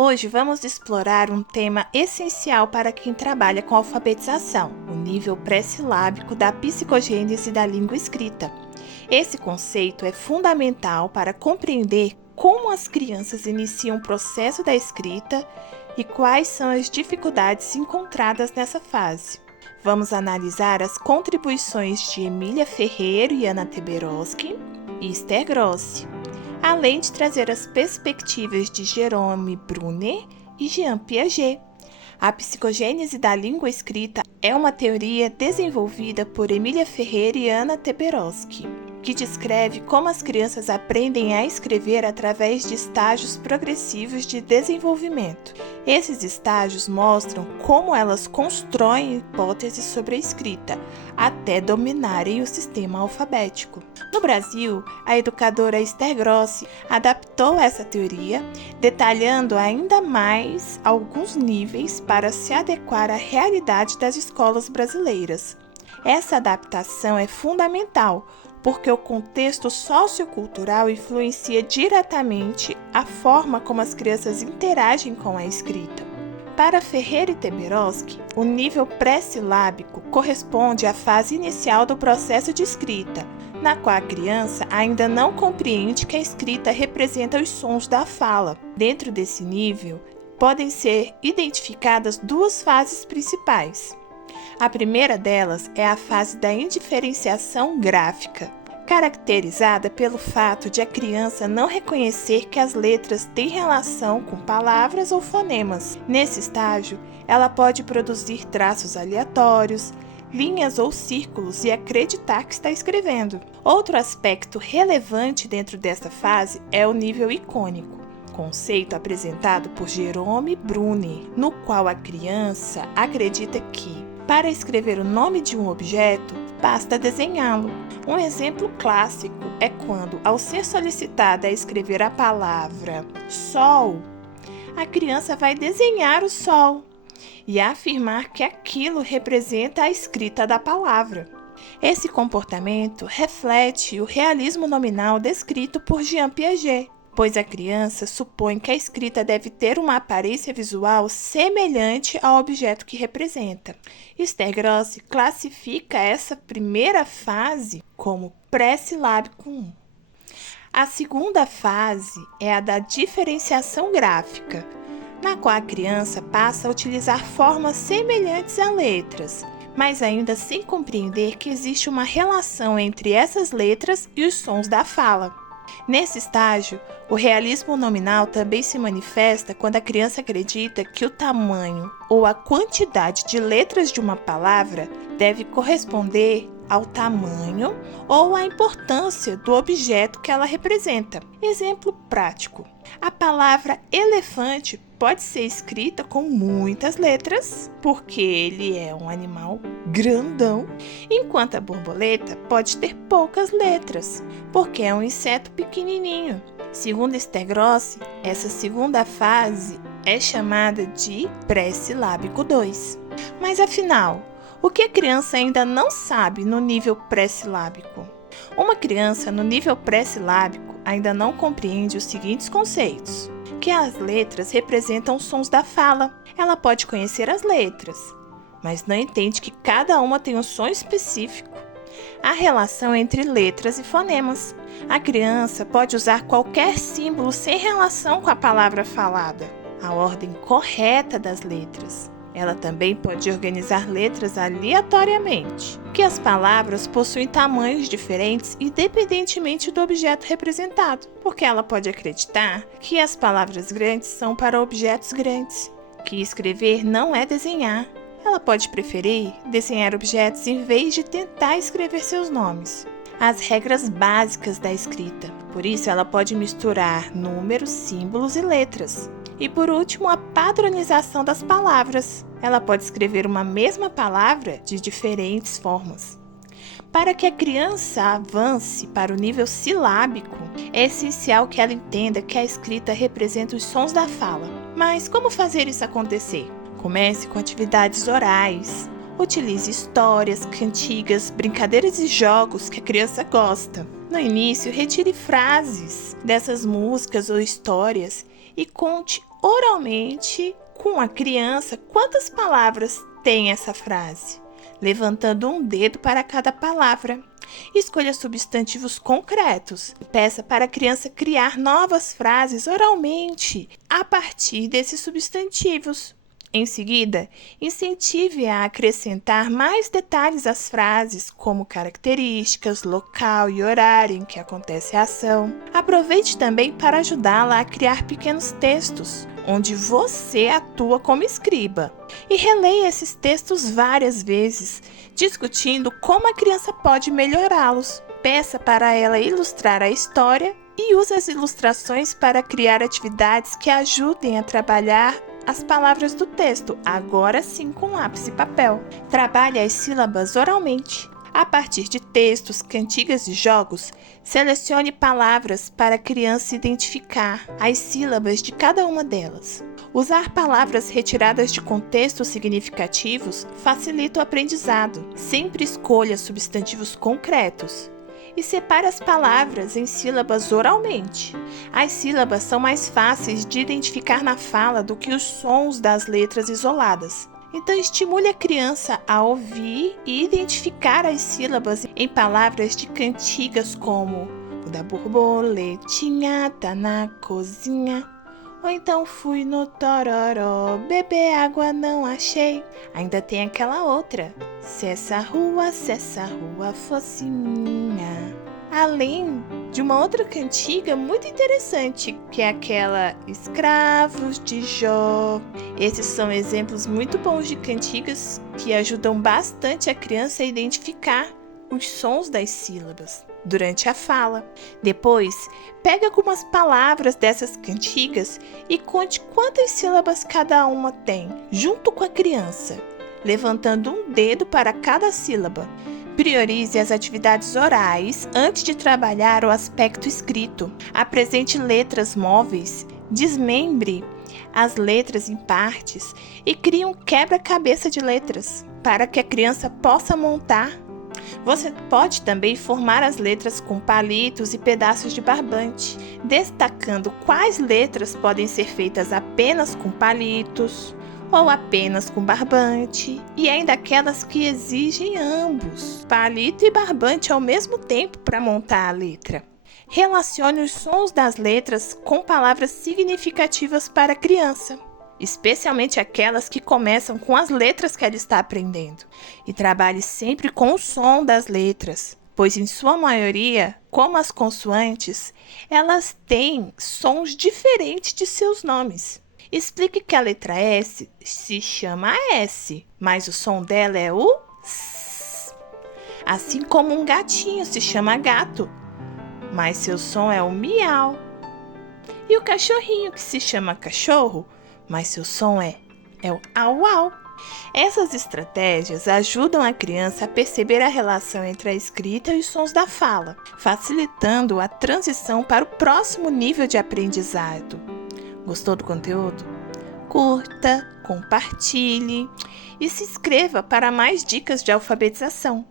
Hoje vamos explorar um tema essencial para quem trabalha com alfabetização, o nível pré-silábico da psicogênese da língua escrita. Esse conceito é fundamental para compreender como as crianças iniciam o processo da escrita e quais são as dificuldades encontradas nessa fase. Vamos analisar as contribuições de Emília Ferreiro e Anna Teberoski e Esther Grossi, além de trazer as perspectivas de Jerome Bruner e Jean Piaget. A psicogênese da língua escrita é uma teoria desenvolvida por Emília Ferreira e Anna Teberoski, que descreve como as crianças aprendem a escrever através de estágios progressivos de desenvolvimento. Esses estágios mostram como elas constroem hipóteses sobre a escrita, até dominarem o sistema alfabético. No Brasil, a educadora Esther Grossi adaptou essa teoria, detalhando ainda mais alguns níveis para se adequar à realidade das escolas brasileiras. Essa adaptação é fundamental, porque o contexto sociocultural influencia diretamente a forma como as crianças interagem com a escrita. Para Ferreira e Teberoski, o nível pré-silábico corresponde à fase inicial do processo de escrita, na qual a criança ainda não compreende que a escrita representa os sons da fala. Dentro desse nível, podem ser identificadas duas fases principais. A primeira delas é a fase da indiferenciação gráfica, caracterizada pelo fato de a criança não reconhecer que as letras têm relação com palavras ou fonemas. Nesse estágio, ela pode produzir traços aleatórios, linhas ou círculos e acreditar que está escrevendo. Outro aspecto relevante dentro dessa fase é o nível icônico, conceito apresentado por Jerome Bruner, no qual a criança acredita que, para escrever o nome de um objeto, basta desenhá-lo. Um exemplo clássico é quando, ao ser solicitada a escrever a palavra sol, a criança vai desenhar o sol e afirmar que aquilo representa a escrita da palavra. Esse comportamento reflete o realismo nominal descrito por Jean Piaget, pois a criança supõe que a escrita deve ter uma aparência visual semelhante ao objeto que representa. Esther Grossi classifica essa primeira fase como pré-silábico 1. A segunda fase é a da diferenciação gráfica, na qual a criança passa a utilizar formas semelhantes a letras, mas ainda sem compreender que existe uma relação entre essas letras e os sons da fala. Nesse estágio, o realismo nominal também se manifesta quando a criança acredita que o tamanho ou a quantidade de letras de uma palavra deve corresponder ao tamanho ou à importância do objeto que ela representa. Exemplo prático: a palavra elefante pode ser escrita com muitas letras, porque ele é um animal grandão, enquanto a borboleta pode ter poucas letras, porque é um inseto pequenininho. Segundo Esther Grossi, essa segunda fase é chamada de pré-silábico 2. Mas afinal, o que a criança ainda não sabe no nível pré-silábico? Uma criança no nível pré-silábico ainda não compreende os seguintes conceitos: que as letras representam sons da fala. Ela pode conhecer as letras, mas não entende que cada uma tem um som específico. A relação entre letras e fonemas. A criança pode usar qualquer símbolo sem relação com a palavra falada, a ordem correta das letras. Ela também pode organizar letras aleatoriamente, que as palavras possuem tamanhos diferentes independentemente do objeto representado, porque ela pode acreditar que as palavras grandes são para objetos grandes, que escrever não é desenhar. Ela pode preferir desenhar objetos em vez de tentar escrever seus nomes. As regras básicas da escrita. Por isso, ela pode misturar números, símbolos e letras. E por último, a padronização das palavras. Ela pode escrever uma mesma palavra de diferentes formas. Para que a criança avance para o nível silábico, é essencial que ela entenda que a escrita representa os sons da fala. Mas como fazer isso acontecer? Comece com atividades orais. Utilize histórias, cantigas, brincadeiras e jogos que a criança gosta. No início, retire frases dessas músicas ou histórias e conte oralmente com a criança quantas palavras tem essa frase, levantando um dedo para cada palavra. Escolha substantivos concretos. Peça para a criança criar novas frases oralmente a partir desses substantivos. Em seguida, incentive-a a acrescentar mais detalhes às frases, como características, local e horário em que acontece a ação. Aproveite também para ajudá-la a criar pequenos textos, onde você atua como escriba. E releia esses textos várias vezes, discutindo como a criança pode melhorá-los. Peça para ela ilustrar a história e use as ilustrações para criar atividades que ajudem a trabalhar as palavras do texto, agora sim com lápis e papel. Trabalhe as sílabas oralmente. A partir de textos, cantigas e jogos, selecione palavras para a criança identificar as sílabas de cada uma delas. Usar palavras retiradas de contextos significativos facilita o aprendizado. Sempre escolha substantivos concretos. E separe as palavras em sílabas oralmente. As sílabas são mais fáceis de identificar na fala do que os sons das letras isoladas. Então, estimule a criança a ouvir e identificar as sílabas em palavras de cantigas como o da borboletinha tá na cozinha. Ou então fui no tororó, beber água não achei. Ainda tem aquela outra, se essa rua fosse minha. Além de uma outra cantiga muito interessante, que é aquela Escravos de Jó. Esses são exemplos muito bons de cantigas que ajudam bastante a criança a identificar os sons das sílabas durante a fala. Depois, pegue algumas palavras dessas cantigas e conte quantas sílabas cada uma tem, junto com a criança, levantando um dedo para cada sílaba. Priorize as atividades orais antes de trabalhar o aspecto escrito. Apresente letras móveis, desmembre as letras em partes e crie um quebra-cabeça de letras para que a criança possa montar. Você pode também formar as letras com palitos e pedaços de barbante, destacando quais letras podem ser feitas apenas com palitos ou apenas com barbante, e ainda aquelas que exigem ambos, palito e barbante ao mesmo tempo para montar a letra. Relacione os sons das letras com palavras significativas para a criança, especialmente aquelas que começam com as letras que ela está aprendendo. E trabalhe sempre com o som das letras, pois em sua maioria, como as consoantes, elas têm sons diferentes de seus nomes. Explique que a letra S se chama S, mas o som dela é o S. Assim como um gatinho se chama gato, mas seu som é o miau. E o cachorrinho que se chama cachorro, mas seu som é o au-au. Essas estratégias ajudam a criança a perceber a relação entre a escrita e os sons da fala, facilitando a transição para o próximo nível de aprendizado. Gostou do conteúdo? Curta, compartilhe e se inscreva para mais dicas de alfabetização.